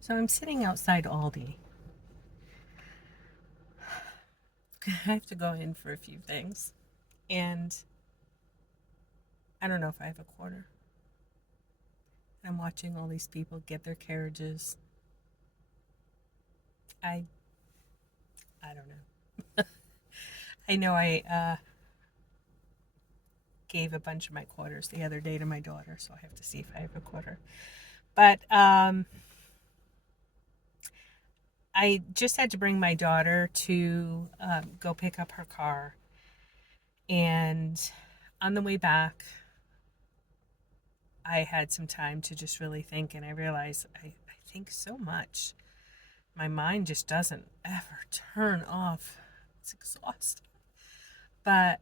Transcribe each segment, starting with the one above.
So I'm sitting outside Aldi. I have to go in for a few things. And I don't know if I have a quarter. I'm watching all these people get their carriages. I I don't know. I know I gave a bunch of my quarters the other day to my daughter, so I have to see if I have a quarter. But I just had to bring my daughter to go pick up her car. And on the way back, I had some time to just really think, and I realized I think so much. My mind just doesn't ever turn off. It's exhausting. But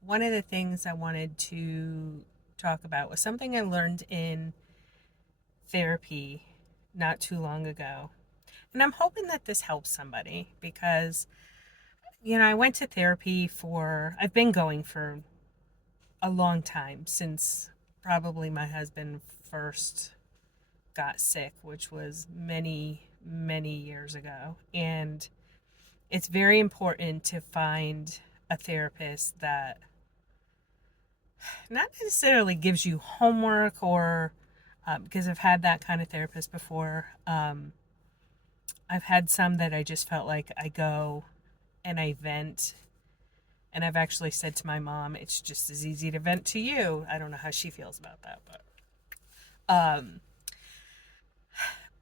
one of the things I wanted to talk about was something I learned in therapy not too long ago. And I'm hoping that this helps somebody because, I went to therapy I've been going for a long time since probably my husband first got sick, which was many, many years ago. And it's very important to find a therapist that not necessarily gives you homework or because I've had that kind of therapist before. I've had some that I just felt like I go and I vent. And I've actually said to my mom, it's just as easy to vent to you. I don't know how she feels about that, um,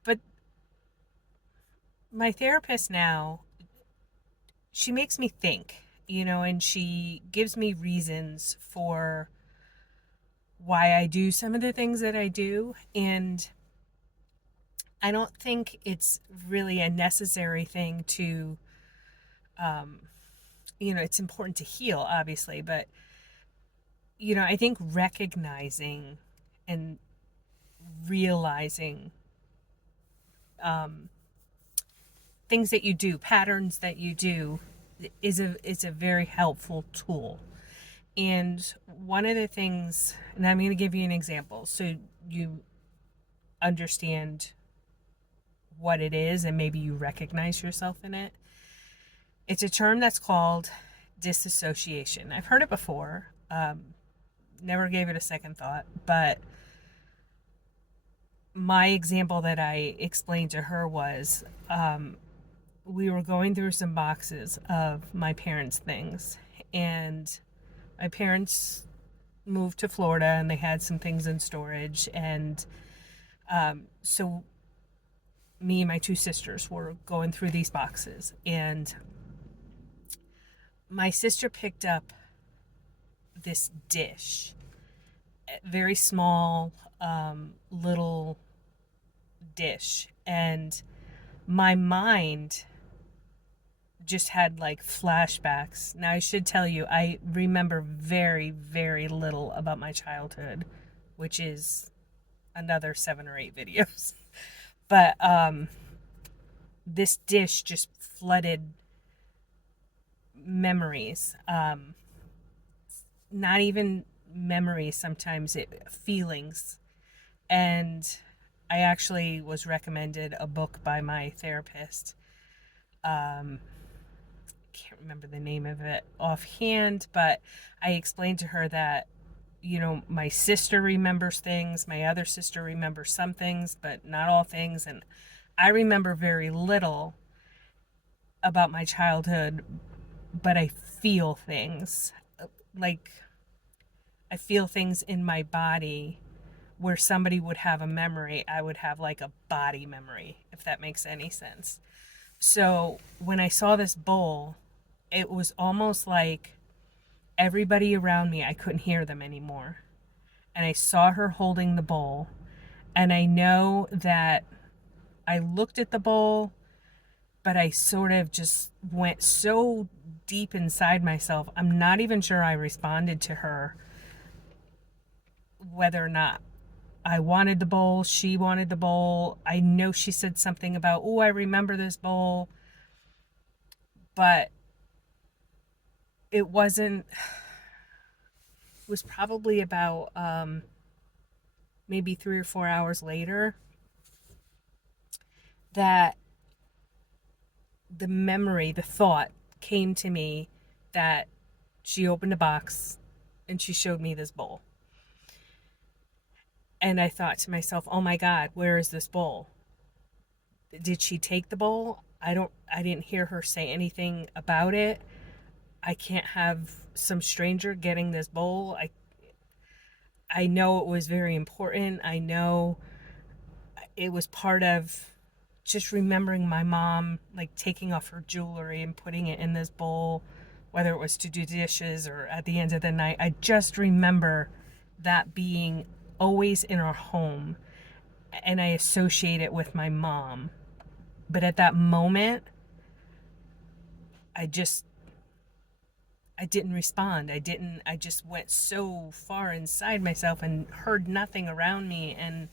but my therapist now, she makes me think, and she gives me reasons for why I do some of the things that I do. And I don't think it's really a necessary thing to, um, it's important to heal, obviously, but, I think recognizing and realizing um, things that you do, patterns that you do, is a very helpful tool. And one of the things, and I'm going to give you an example so you understand what it is and maybe you recognize yourself in it. It's a term that's called disassociation. I've heard it before, never gave it a second thought, but my example that I explained to her was we were going through some boxes of my parents' things, and my parents moved to Florida and they had some things in storage. And so me and my two sisters were going through these boxes, and my sister picked up this dish, very small, little dish, and my mind just had like flashbacks. Now, I should tell you, I remember very, very little about my childhood, which is another 7 or 8 videos. But this dish just flooded memories. Not even memories, sometimes feelings. And I actually was recommended a book by my therapist. Um, can't remember the name of it offhand, but I explained to her that, my sister remembers things, my other sister remembers some things, but not all things. And I remember very little about my childhood, but I feel things. Like, I feel things in my body where somebody would have a memory, I would have like a body memory, if that makes any sense. So when I saw this bowl, it was almost like everybody around me, I couldn't hear them anymore. And I saw her holding the bowl. And I know that I looked at the bowl, but I sort of just went so deep inside myself. I'm not even sure I responded to her, whether or not I wanted the bowl, she wanted the bowl. I know she said something about, oh, I remember this bowl, but it wasn't, it was probably about maybe 3 or 4 hours later that the memory, the thought came to me that she opened a box and she showed me this bowl. And I thought to myself, oh my God, where is this bowl? Did she take the bowl? I didn't hear her say anything about it. I can't have some stranger getting this bowl. I know it was very important. I know it was part of just remembering my mom, like taking off her jewelry and putting it in this bowl, whether it was to do dishes or at the end of the night. I just remember that being always in our home, and I associate it with my mom. But at that moment, I just I didn't respond. I just went so far inside myself and heard nothing around me. And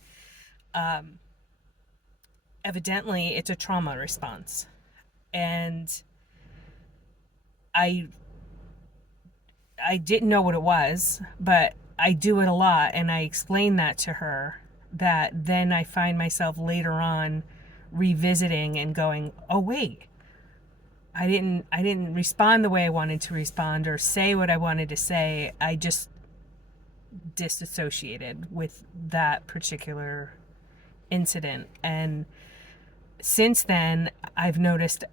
evidently, it's a trauma response. And I, I didn't know what it was, but I do it a lot. And I explained that to her, that then I find myself later on revisiting and going, oh, wait. I didn't respond the way I wanted to respond or say what I wanted to say. I just disassociated with that particular incident. And since then, I've noticed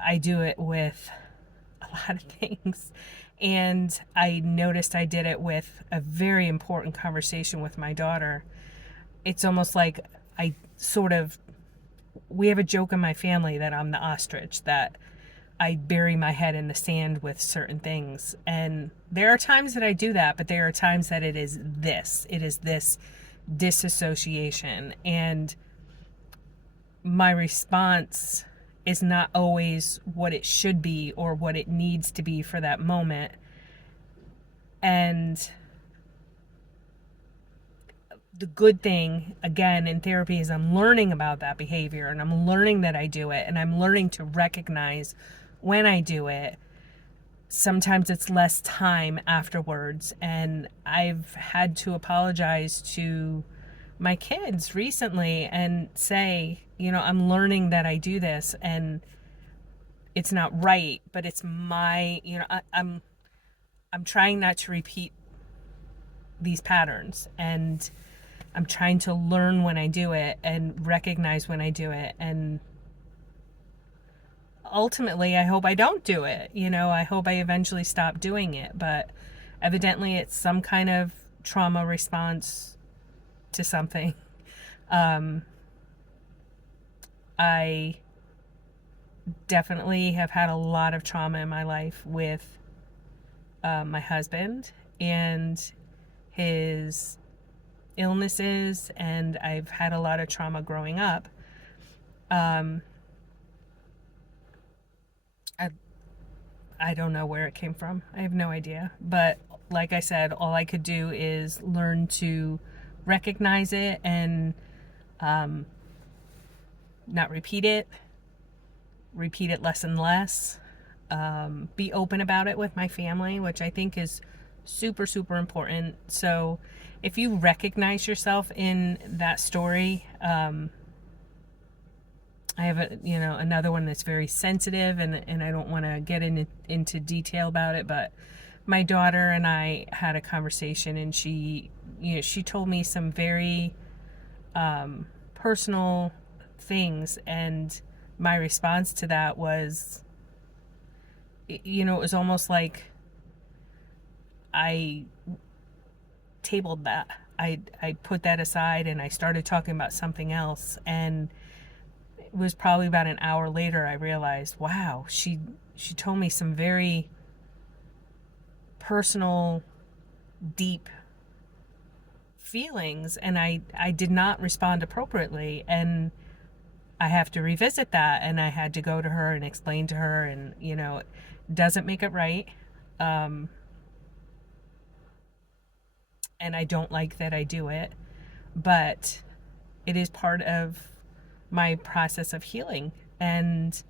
I do it with a lot of things. And I noticed I did it with a very important conversation with my daughter. It's almost like I sort of, we have a joke in my family that I'm the ostrich, that I bury my head in the sand with certain things. And there are times that I do that, but there are times that it is this disassociation. And my response is not always what it should be or what it needs to be for that moment. And the good thing, again, in therapy is I'm learning about that behavior, and I'm learning that I do it, and I'm learning to recognize when I do it. Sometimes it's less time afterwards, and I've had to apologize to my kids recently and say, I'm learning that I do this, and it's not right, but it's my, I'm trying not to repeat these patterns, and I'm trying to learn when I do it and recognize when I do it. And ultimately, I hope I don't do it. I hope I eventually stop doing it. But evidently, it's some kind of trauma response to something. I definitely have had a lot of trauma in my life with my husband and his illnesses, and I've had a lot of trauma growing up. I don't know where it came from. I have no idea. But like I said, all I could do is learn to recognize it and not repeat it less and less. Be open about it with my family, which I think is super, super important. So if you recognize yourself in that story, I have another one that's very sensitive, and I don't want to get into detail about it, but my daughter and I had a conversation, and she told me some very personal things, and my response to that was, it was almost like I tabled that. I put that aside and I started talking about something else, and it was probably about an hour later I realized, wow, she told me some very personal, deep feelings, and I did not respond appropriately, and I have to revisit that, and I had to go to her and explain to her, and it doesn't make it right, and I don't like that I do it, but it is part of my process of healing. And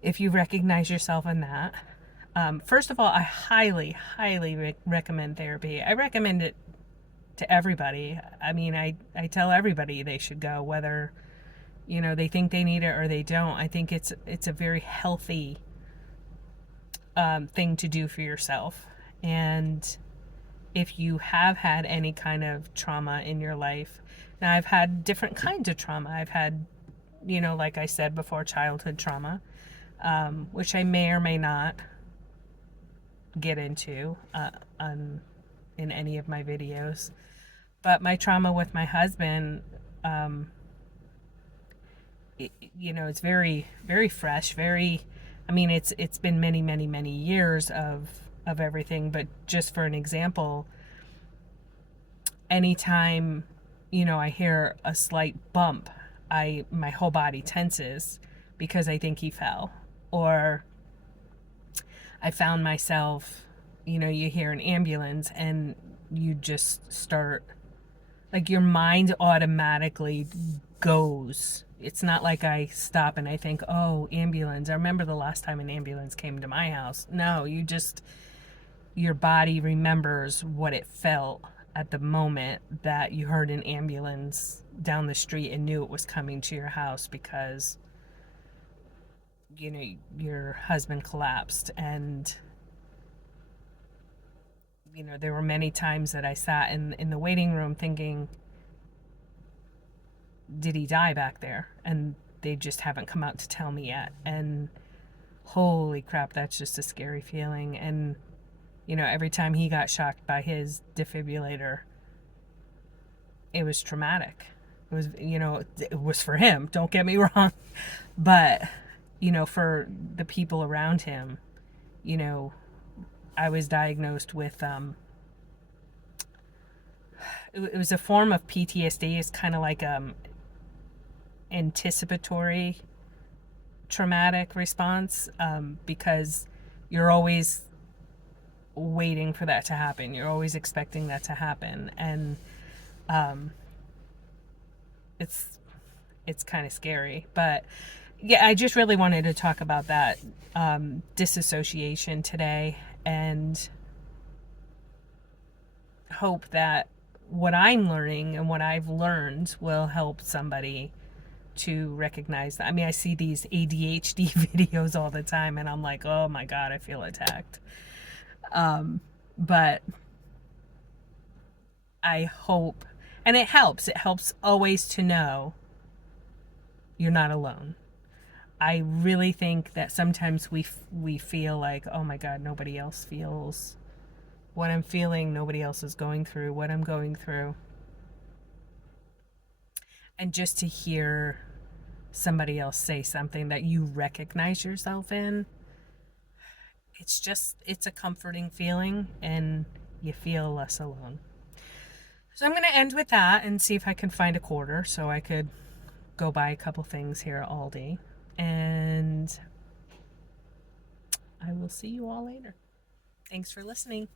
if you recognize yourself in that, first of all, I highly, highly recommend therapy. I recommend it to everybody. I mean, I tell everybody they should go, whether They think they need it or they don't. I think it's a very healthy thing to do for yourself. And if you have had any kind of trauma in your life, now I've had different kinds of trauma. I've had, like I said before, childhood trauma, which I may or may not get into in any of my videos. But my trauma with my husband, um, it's very, very fresh. I mean, it's been many, many, many years of everything. But just for an example, anytime, I hear a slight bump, my whole body tenses because I think he fell. Or I found myself, you hear an ambulance and you just start, like, your mind automatically goes. It's not like I stop and I think, oh, ambulance. I remember the last time an ambulance came to my house. No, your body remembers what it felt at the moment that you heard an ambulance down the street and knew it was coming to your house because, your husband collapsed. And, there were many times that I sat in the waiting room thinking, did he die back there? And they just haven't come out to tell me yet. And holy crap, that's just a scary feeling. And, every time he got shocked by his defibrillator, it was traumatic. It was for him, don't get me wrong. But, for the people around him, I was diagnosed with, it was a form of PTSD. It's kind of like anticipatory traumatic response, because you're always waiting for that to happen. You're always expecting that to happen. And it's kind of scary. But yeah, I just really wanted to talk about that disassociation today, and hope that what I'm learning and what I've learned will help somebody to recognize that. I mean, I see these ADHD videos all the time and I'm like, oh my God, I feel attacked. But I hope, and it helps always to know you're not alone. I really think that sometimes we feel like, oh my God, nobody else feels what I'm feeling. Nobody else is going through what I'm going through. And just to hear somebody else say something that you recognize yourself in, it's a comforting feeling and you feel less alone. So I'm going to end with that and see if I can find a quarter so I could go buy a couple things here at Aldi. And I will see you all later. Thanks for listening.